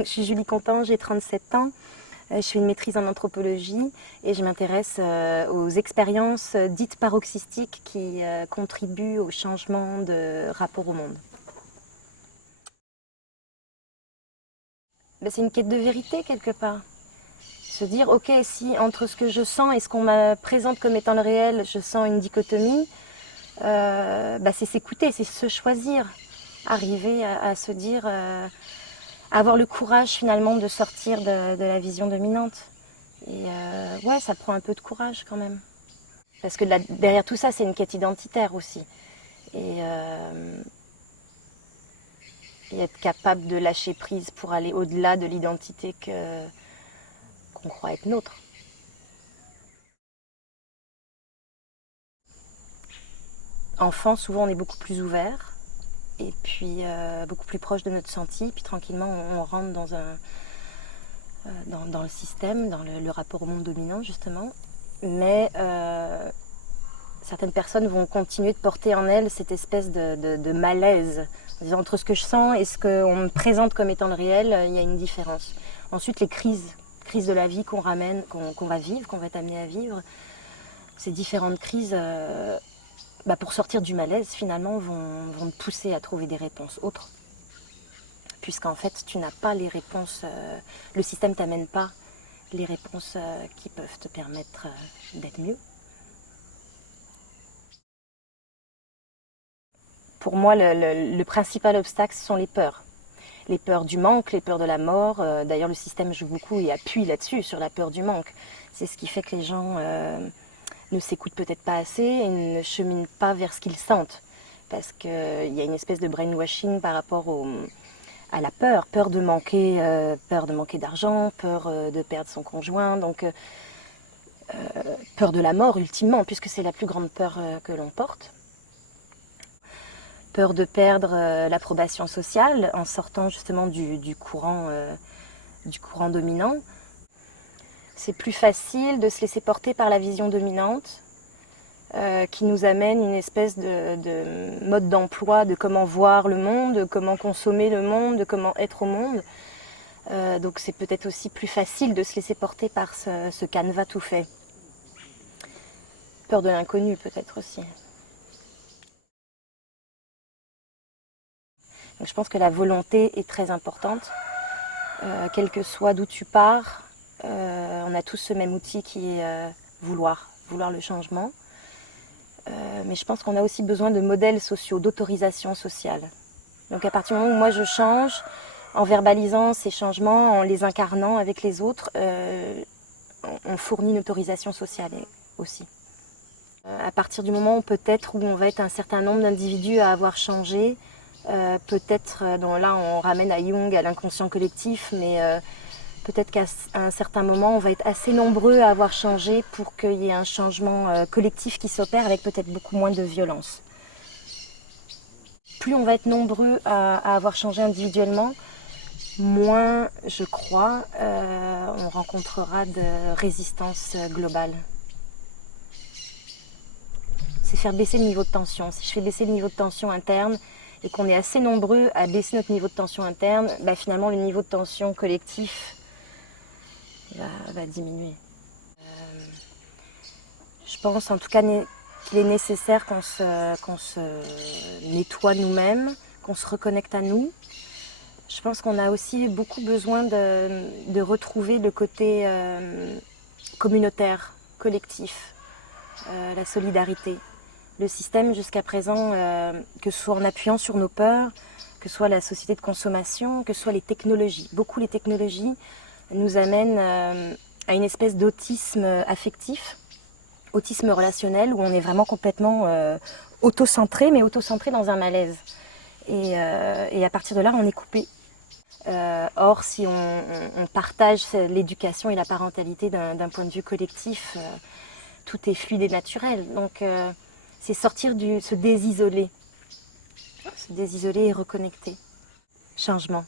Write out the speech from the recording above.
Je suis Julie Contant, j'ai 37 ans. Je fais une maîtrise en anthropologie et je m'intéresse aux expériences dites paroxystiques qui contribuent au changement de rapport au monde. C'est une quête de vérité quelque part. Se dire, ok, si entre ce que je sens et ce qu'on me présente comme étant le réel, je sens une dichotomie, c'est s'écouter, c'est se choisir, arriver à se dire, avoir le courage finalement de sortir de la vision dominante. Et ouais, ça prend un peu de courage quand même. Parce que derrière tout ça, c'est une quête identitaire aussi. Et être capable de lâcher prise pour aller au-delà de l'identité qu'on croit être nôtre. Enfant, souvent, on est beaucoup plus ouvert et puis beaucoup plus proche de notre senti. Puis tranquillement, on rentre dans le système, dans le rapport au monde dominant, justement. Mais certaines personnes vont continuer de porter en elles cette espèce de malaise. En disant, entre ce que je sens et ce qu'on me présente comme étant le réel, il y a une différence. Ensuite, les crises de la vie qu'on ramène, qu'on va vivre, qu'on va être amené à vivre, ces différentes crises, pour sortir du malaise, finalement, vont te pousser à trouver des réponses autres. Puisqu'en fait, tu n'as pas les réponses, le système ne t'amène pas les réponses qui peuvent te permettre d'être mieux. Pour moi, le principal obstacle, ce sont les peurs. Les peurs du manque, les peurs de la mort. D'ailleurs, le système joue beaucoup et appuie là-dessus, sur la peur du manque. C'est ce qui fait que les gens ne s'écoutent peut-être pas assez et ne cheminent pas vers ce qu'ils sentent. Parce qu'il y a une espèce de brainwashing par rapport à la peur. Peur de manquer d'argent, peur de perdre son conjoint, donc peur de la mort ultimement, puisque c'est la plus grande peur que l'on porte. Peur de perdre l'approbation sociale en sortant justement du courant dominant. C'est plus facile de se laisser porter par la vision dominante qui nous amène une espèce de mode d'emploi de comment voir le monde, de comment consommer le monde, de comment être au monde. Donc c'est peut-être aussi plus facile de se laisser porter par ce canevas tout fait. Peur de l'inconnu peut-être aussi. Donc je pense que la volonté est très importante. Quel que soit d'où tu pars, on a tous ce même outil qui est vouloir le changement. Mais je pense qu'on a aussi besoin de modèles sociaux, d'autorisation sociale. Donc à partir du moment où moi je change, en verbalisant ces changements, en les incarnant avec les autres, on fournit une autorisation sociale aussi. À partir du moment où peut-être où on va être un certain nombre d'individus à avoir changé, peut-être, là on ramène à Jung, à l'inconscient collectif, mais peut-être qu'à un certain moment on va être assez nombreux à avoir changé pour qu'il y ait un changement collectif qui s'opère avec peut-être beaucoup moins de violence. Plus on va être nombreux à avoir changé individuellement, moins, je crois, on rencontrera de résistance globale. C'est faire baisser le niveau de tension. Si je fais baisser le niveau de tension interne et qu'on est assez nombreux à baisser notre niveau de tension interne, finalement le niveau de tension collectif va diminuer. Je pense en tout cas qu'il est nécessaire qu'on se nettoie nous-mêmes, qu'on se reconnecte à nous. Je pense qu'on a aussi beaucoup besoin de retrouver le côté communautaire, collectif, la solidarité. Le système jusqu'à présent, que ce soit en appuyant sur nos peurs, que ce soit la société de consommation, que ce soit les technologies. Beaucoup les technologies nous amènent à une espèce d'autisme affectif, autisme relationnel, où on est vraiment complètement auto-centré, mais auto-centré dans un malaise. Et à partir de là, on est coupé. Or, si on partage l'éducation et la parentalité d'un point de vue collectif, tout est fluide et naturel. Donc, c'est sortir se désisoler et reconnecter. Changement.